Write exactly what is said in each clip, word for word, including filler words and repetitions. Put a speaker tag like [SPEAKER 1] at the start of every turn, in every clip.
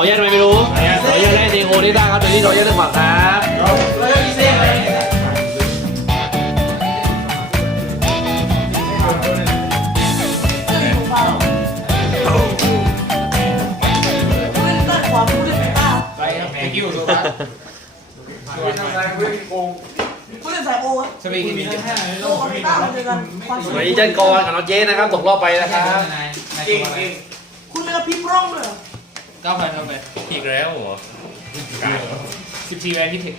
[SPEAKER 1] อนุญาตไม่รู้ขออนุญาตให้เดโอนี่ได้ครับเดี๋ยวนี้ขออนุญาตเรื่องฝั่งครับเลยอีเซ่เลย
[SPEAKER 2] ไปครับแมงกิ้วตัวครับผู้เล่นสายโอวะสวีมีแค่ไหนโลกมีบ้างเจอกัน
[SPEAKER 1] สวัสดีเจนกรกับน้องเจนนะครับตกรอบไปนะครับ
[SPEAKER 2] จริงจริงคุณเลือกพิมพ์ร่องเลยเก้าพันเท่าไหร่
[SPEAKER 3] อีกแล้วเหรอ
[SPEAKER 2] สิบสี่แวนที่ผิด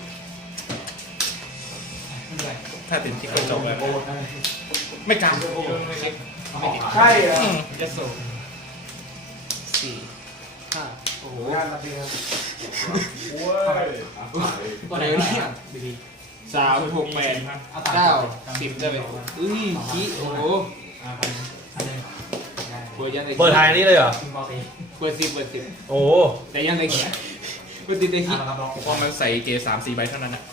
[SPEAKER 3] ถ้าติดที่ก็จบแล้วไม่กล้า
[SPEAKER 2] ใช่เหรอจะสูสี่ห้าโอ้โหงานมาดีครับโอ้ยตัวไหนเนี่ยสามหกแปดเก้าสิบจะเป็นอุ้ยขี้โอ้โหเปิดยังไง
[SPEAKER 1] เปิดทายนี่เลยเหรอ
[SPEAKER 2] เปิดสิบเปิดสิบ
[SPEAKER 1] โอ้
[SPEAKER 2] แต่ยังไงขี้เปิดสิบแต่ขี้
[SPEAKER 3] พอมันใส่เกสามสี่ใบเท่านั้นนะ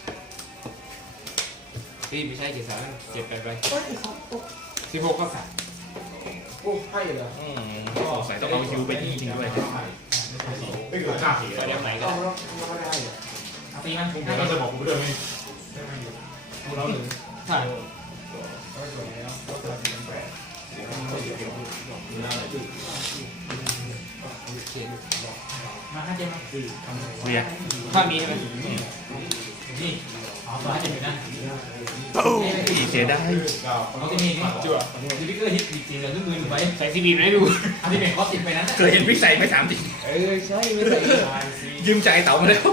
[SPEAKER 2] พี่ไม่ใช่เกสามเจ็ดแปดใบสิบหกก็สามโอ้ให้เหรอ
[SPEAKER 3] อืมสงสัยต้องเอาฮิวไปที่จริงด้วย
[SPEAKER 2] ไม่เกิดข้าผีอะไรไหนก็ตีมันเราจะบอกกูเรื่องนี้เราหนึ่งใช่มาห้าเจมส์
[SPEAKER 3] เรียก
[SPEAKER 2] ข้ามีใช่ไหมนี่อ๋อห้าเจมส์อยู่นั่น
[SPEAKER 3] เสียได้
[SPEAKER 2] เขาจะมีนี่จั่วดิพิเกอร์ฮิตดีจริงเลยนึกมือหนูไปใส่ซีบีไม่ดูอันนี้เป็นข้อติดไปนั้น
[SPEAKER 3] เคยเห็นพี่ใส่ไม่สามจริง
[SPEAKER 2] เออใช่ไม่ใส่
[SPEAKER 3] ยืมใจเต๋ามาแล้ว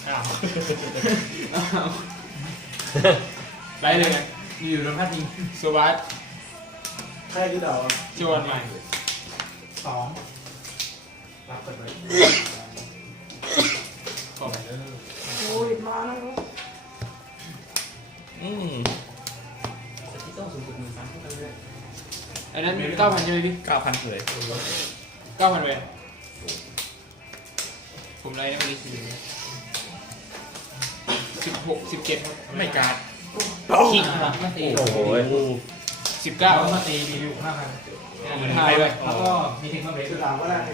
[SPEAKER 2] ได้เลยไงมีอยู่รวมพัดจริงสวัสดิ์
[SPEAKER 4] ใช่ที่เดา
[SPEAKER 2] ชวนใหม่สองรับเปิดไปขอไปเลยโอ้ยมาแล้ว
[SPEAKER 3] อืม
[SPEAKER 2] ที่ต้องสูงสุดหนึ่งพันเท่านั้นเลยอันนั้นเก้าพันใช่ไหมพี่
[SPEAKER 3] เก้าพันเลย
[SPEAKER 2] เก้าพันเลยผมไล่ไม่ได้สิสิบหกสิบเจ็ด
[SPEAKER 3] ไม่การ์ด
[SPEAKER 2] คิงครับมาตี
[SPEAKER 1] โอ้โห
[SPEAKER 2] สิบเก้ามาตีมีอยู่ห้าพันห้าเลยแล้วก็มีเทคโนโลยี
[SPEAKER 4] คือถามว่าอะไร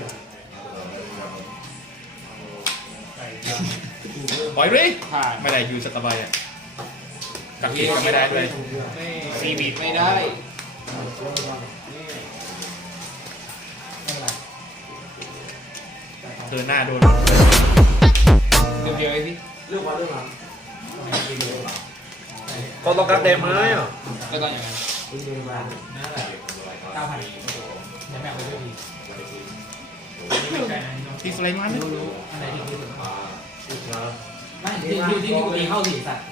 [SPEAKER 3] ปล่อยเลยไม่ได้ยูสกบายอ่ะกับเกมก็ไม่ได้ด้วย
[SPEAKER 2] ซีบีดไม่ได้
[SPEAKER 3] เดินหน้าโดน
[SPEAKER 2] เดียวเดียวไอ้พี่
[SPEAKER 4] เรื่องว่าเรื่องอะไร
[SPEAKER 1] ก็ต้องการเต็มเลยอ่ะ
[SPEAKER 2] ก็ต้องอย่างนั้นนั่นแหละเก้าพันยังไม่เอาไปด้วยดี
[SPEAKER 3] ที่สไลด์มัน
[SPEAKER 2] รู้รู้อะไรที่ที่สุดไม่ที่ที่ที่กูตีเข้าสี่สัตว์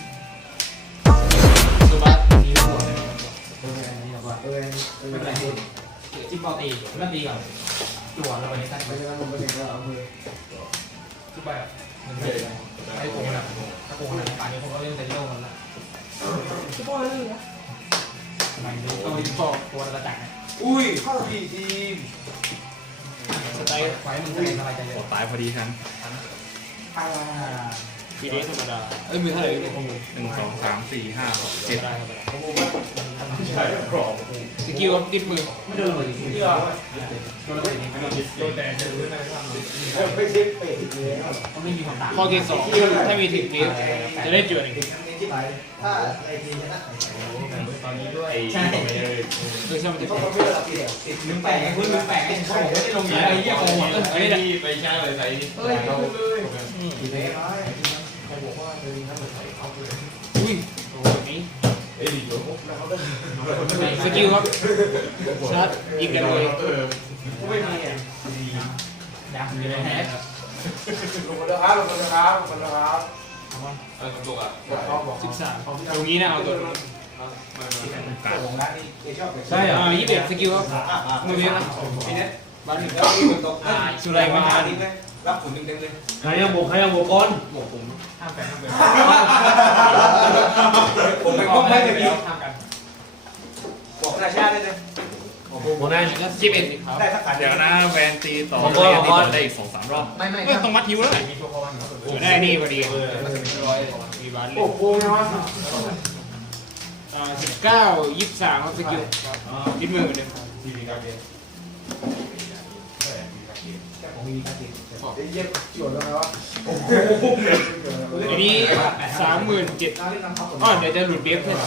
[SPEAKER 2] สุบัติมีหัวเลยเอออันนี้แบบว่าเออไม่เป็นไรจิ้มบอลตีเริ่มตีก่อนจั่วเราไปในสั้นไปแล้วผมไปถึงแล้วเอามือทุบไปอ่ะมันเยอะไอ้โกงนะถ้าโกงนะป่านนี้ผมก็เล่นเซนโน่มันละทุบไปเลยนะมันต้องยิงฟอกตัวระดับ
[SPEAKER 4] อุ้ยเข้าทีทีม
[SPEAKER 2] สไตล์ไฟมันจะสบายใจเลย
[SPEAKER 3] ตายพอดีทั้ง
[SPEAKER 2] อ่าทีเด็กธรรมดาเอ้ยมือเท่าไหร่ห
[SPEAKER 3] นึ่งสองสามสี่ห้าหกเจ็ด
[SPEAKER 4] ใช่กรอบ
[SPEAKER 2] สกิลดิบมือ
[SPEAKER 4] ไม่โดนเลยที่อ่ะโดนเลยไม่โดนโดนแต่จะรู้นะไม่ใช่เป็ดเลย
[SPEAKER 2] เขาไม่มีความต่างข้อเกมสองถ้ามีถึงนี้จะได้จุดหนึ่ง
[SPEAKER 4] ถ้าไอทีนะ
[SPEAKER 3] ตอนนี้ด้วย
[SPEAKER 2] ใช่โดยเฉพาะมันจะ
[SPEAKER 4] ต้องไม่ระดับที่เดียว
[SPEAKER 2] ติดมือแปะไอ้คุณมือแปะไอ้เขาบอกว่าได้ลงไหนไอ้เหี้ยโอ้โหไอ้นี่ไปใช้เลยใส่นี่เฮ้ยเลย
[SPEAKER 4] กี่เมตรใครบอกว่าเดินน้ำเหมือนใส่เขาเลย
[SPEAKER 2] อุ้ยโอ้โหนี้
[SPEAKER 4] เอ้ยดีแล้วแล้วเขาได้
[SPEAKER 2] สกิลครับชัดยิงกันเลยไม่มีอ่ะดังเลยแฮะ
[SPEAKER 4] ลงมาแล้วครับลงมาแล้วครับลงมาแล้วครับ
[SPEAKER 2] เออตัวอ่ะสิบสามตรงนี้นะเอาตัว
[SPEAKER 4] ใช่
[SPEAKER 2] อ่ายี่สิบเอ็ดสกิลครับมือนี้นะบ้านหนึ่งก็มีคนตกสุดแรงมาก
[SPEAKER 4] รับผลเต็มเลย
[SPEAKER 1] ใครยังบวกใครยังบวกก้อน
[SPEAKER 2] บวกผมห้ามแฝงห้ามแฝง
[SPEAKER 4] ผมไปก้มไม่เลยพี่บอกราชาได้เลย
[SPEAKER 1] หมดได้
[SPEAKER 2] ยี่สิบเอ็ด
[SPEAKER 4] ได้สักขัน
[SPEAKER 3] เดี๋ยวนะแวนตีต่อได้อีกสองสามรอบ
[SPEAKER 2] ไม่ไม่
[SPEAKER 3] ต้องมัดฮิวแล้ว
[SPEAKER 2] ได้นี่พอดีร้อยมีบ้านเลย
[SPEAKER 4] โอ้โหไงวะ
[SPEAKER 2] อ่าสิบเก้ายี่สิบสามครับสกิลดิ้นมือเหมือนเดิม
[SPEAKER 4] เย็บจวดแล้ววะ
[SPEAKER 2] อันนี้สามหมื่นเจ็ดอ๋อเดี๋ยวจะหลุดเบฟใช่ไหม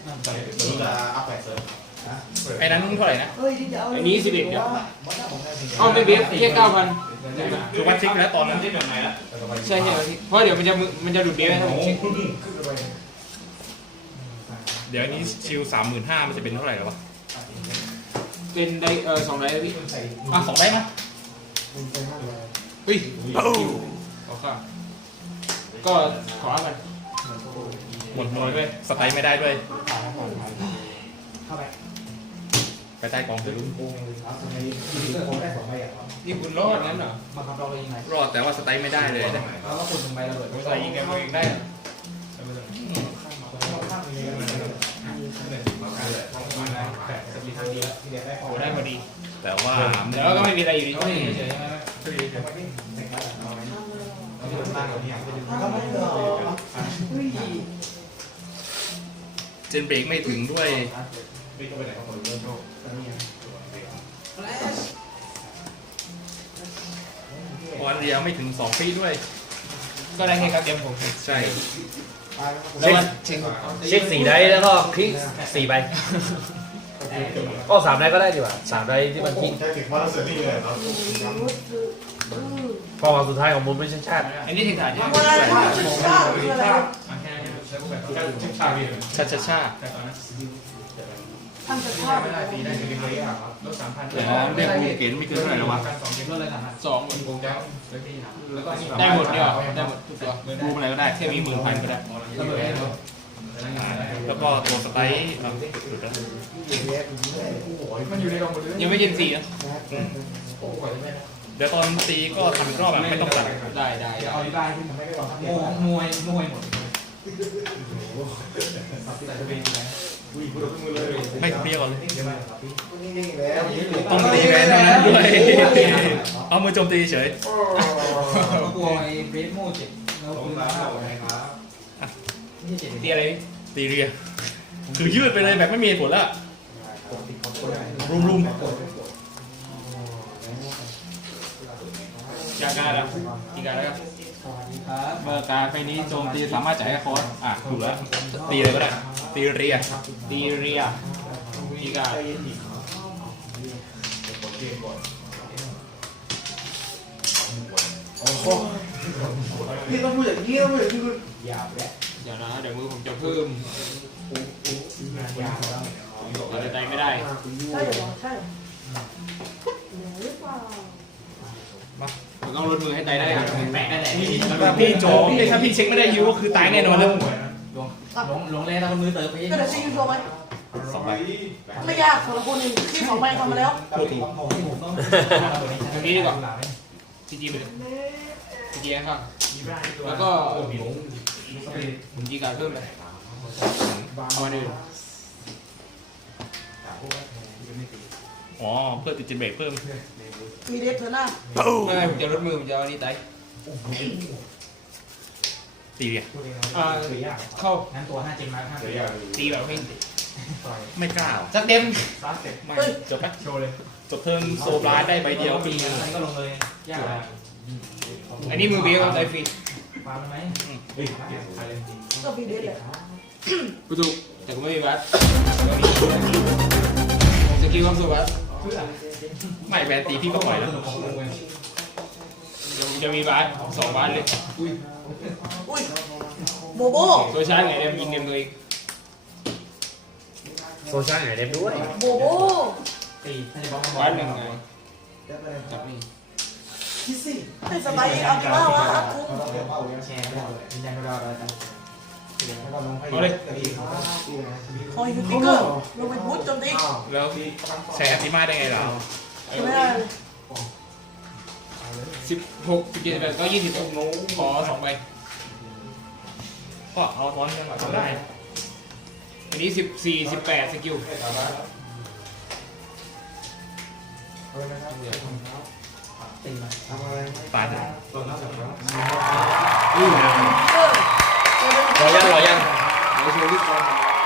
[SPEAKER 3] ไอ้นั้นเท่าไหร่นะ
[SPEAKER 2] อันนี้สิบเอ็ดเดี๋ยวอ๋อไม่เบฟแค่เก้าพัน
[SPEAKER 3] คือวัดเช็คแล้วตอนนั้น
[SPEAKER 2] ใช่ใช่เพราะเดี๋ยวมันจะมันจะหลุดเบฟถ้าผมเช็ค
[SPEAKER 3] เดี๋ยวอันนี้ชิลสามหมื่นห้ามันจะเป็นเท่าไหร่แล้ววะ
[SPEAKER 2] เป็นได้เออสองได้พี่
[SPEAKER 3] อ่ะสองได้ไหม
[SPEAKER 2] เฮ้ยขอข้าก็ขอกัน
[SPEAKER 3] หมดหมดด้วยสไตล์ไม่ได้ด้วยไปใต้กองจะรู้
[SPEAKER 2] นี่คุณรอดงั้นเหรอ
[SPEAKER 3] รอดแต่ว่าสไตล์ไม่ได้เลยนะ
[SPEAKER 2] ใส่ยิงกันเองได้ โอ้ได้พอดี
[SPEAKER 3] แต่ว่า
[SPEAKER 2] แล้วก็ไม่มีอะไรอยู่ดีก็เฉยๆใช่ไหม
[SPEAKER 3] เจนเบรกไม่ถึงด้วยวันเดียวไม่ถึงสองปีด้วย
[SPEAKER 2] ก็ได้แค่กับเกมผม
[SPEAKER 3] ใช่
[SPEAKER 2] แล้ววันเช็ค
[SPEAKER 1] เช็คสี่ได้แล้วก็คลิกสี่ใบก็สามได้ก็ได้ดีกว่าสามได้ที่มันคลิก
[SPEAKER 4] ใช่ถึงว่าเราเสือนี่เลยเนาะ
[SPEAKER 1] พอวันสุดท้ายของมุมไม่ใช่ชาติ
[SPEAKER 2] อันนี้ถึงฐานใช่ไหม
[SPEAKER 3] ชาชาชา
[SPEAKER 5] ทำจะชอบ
[SPEAKER 3] แต่เรียกภูเก็ตไม่เกินเท่าไหร่หรอวะ
[SPEAKER 2] สองได้หมดเนี่ยได้หมดทุกตัว
[SPEAKER 3] รูมอะไรก็ได้แค่มีหมื่นพันก็ได้แล้วก็ตัวสไตล์อ่ะหลุดแล้ว
[SPEAKER 2] ยังไม่เย็นสี่นะ
[SPEAKER 3] เดี๋ยวตอนตีก็ทำอีกรอบแบบไม่ต้องตัด
[SPEAKER 2] ได้ได้
[SPEAKER 4] เอาดีได้ที่มันไม่ได้วาง
[SPEAKER 2] มวยมวยมวยหมด
[SPEAKER 4] อุ้ยพูดถึงมือเลย
[SPEAKER 3] ไม่เปรี้ยวเลย
[SPEAKER 4] นิ่งๆแล้ว
[SPEAKER 3] ต้องตีแวนเท่านั้นด้วย เอามือโจมตีเฉย
[SPEAKER 2] กลัวไอ้เบรดโม่เจ็บแล้ว
[SPEAKER 4] สอง
[SPEAKER 2] คือ
[SPEAKER 4] สามเอาไงครับ
[SPEAKER 2] ตีอะไร
[SPEAKER 3] ตีเรียคือยืดไปเลยแบบไม่มีผลละรุมรุม
[SPEAKER 2] จากการอ่ะอีกการแล้วครับ
[SPEAKER 3] เมื่อการไปนี้โจมตีสามารถจ่ายให้คอร์สอ่ะถูกแล้วตีเลยก็ได้ตีเรีย
[SPEAKER 2] ตีเรียอีกการ
[SPEAKER 4] พี่ต้องพูดอย่างนี้ต้องพูดอย่างนี้คือ
[SPEAKER 2] เดี๋ยวนะเดี๋ยวมือผมจะเพิ่มเราจะใจไม่ได้
[SPEAKER 5] ใช่เหรอใช่หรือเปล่า
[SPEAKER 2] ผมต้องลดมือให้ใจได้ครับแปะได้แหละ
[SPEAKER 3] ถ้าพี่โจมถ้าพี่เช็คไม่ได้ยูก็คือตายแน่นอนแล้ว
[SPEAKER 2] หลงหลงแรงแล้วมือเติร์ไป
[SPEAKER 5] ก็เดี๋ยวซียูโชว์ไหม
[SPEAKER 3] สองใบ
[SPEAKER 5] ไม่ยากสำหรับคนหนึ่งที่สองใบทำมาแล้ว
[SPEAKER 3] พูดถูก
[SPEAKER 2] ตรงนี้ดีกว่าจีจีไปเลยจีจีครับแล้วก็ผมจีการเพิ่มเลยเอามาหนึ่ง
[SPEAKER 3] อ๋อเพื่อติดจินเบรกเพิ่ม
[SPEAKER 5] มีเดฟเธอหน้า
[SPEAKER 2] ไม่ไม่ผมจะลดมือผมจะเอาอันนี้ไต
[SPEAKER 3] ตีเรีย
[SPEAKER 2] อ่าเข้า
[SPEAKER 6] งั้นตัวห้าเจมมาห้า
[SPEAKER 2] ตีแบบไม่
[SPEAKER 3] ไม่กล้า
[SPEAKER 2] สักเต็ม
[SPEAKER 3] ไม่จบไหมโชว์เลยจบเทิร์นโซบราได้ใบเดียว
[SPEAKER 6] ปีนั้นก็ลงเลยยาก
[SPEAKER 2] อันนี้มือเบี้ยกับใจฟรี
[SPEAKER 6] ฟังไหม
[SPEAKER 5] ก็มีเดฟแหละ
[SPEAKER 2] ประตูแต่ผมไม่มีบัตสกิลความสุขบัต
[SPEAKER 3] ไม่แวนตีพี่ก็ปล่อยแล้ว
[SPEAKER 2] เดี๋ยวผมจะมีบัตสองบัตเลย
[SPEAKER 5] อุ้ยโบโบ
[SPEAKER 2] ตัวชาร์จไหนเนี่ยยิงเกมตัวเอง
[SPEAKER 1] โซเชียลไหนเด็บด้วย
[SPEAKER 5] โบโบ
[SPEAKER 6] ตีถ้าจะบอก
[SPEAKER 2] บัตหนึ่งไงจับนี่
[SPEAKER 5] ไอ้สไตล์เอาไปว่าวะครับคุ้ม
[SPEAKER 6] แชร์ได้ยืนยันเราเราจะ
[SPEAKER 2] เอาเลย
[SPEAKER 5] คอยยูทิกเกอร์ลงไปบูทโจมตี
[SPEAKER 3] แล้วแชร์ที่มาได้ไงเรา
[SPEAKER 5] ไม่ได้เลย
[SPEAKER 2] สิบหกสิบเจ็ดสิบแปดก็ยี่สิบขอสองใบ
[SPEAKER 3] ก็เอาทอนยังทำได้
[SPEAKER 2] อันนี้สิบสี่สิบแปดสกิล
[SPEAKER 6] ตีมา
[SPEAKER 3] ปาด
[SPEAKER 5] เออ
[SPEAKER 1] รอยังรอยัง
[SPEAKER 2] เดี๋ยวโชว์ลิสต์ก่อน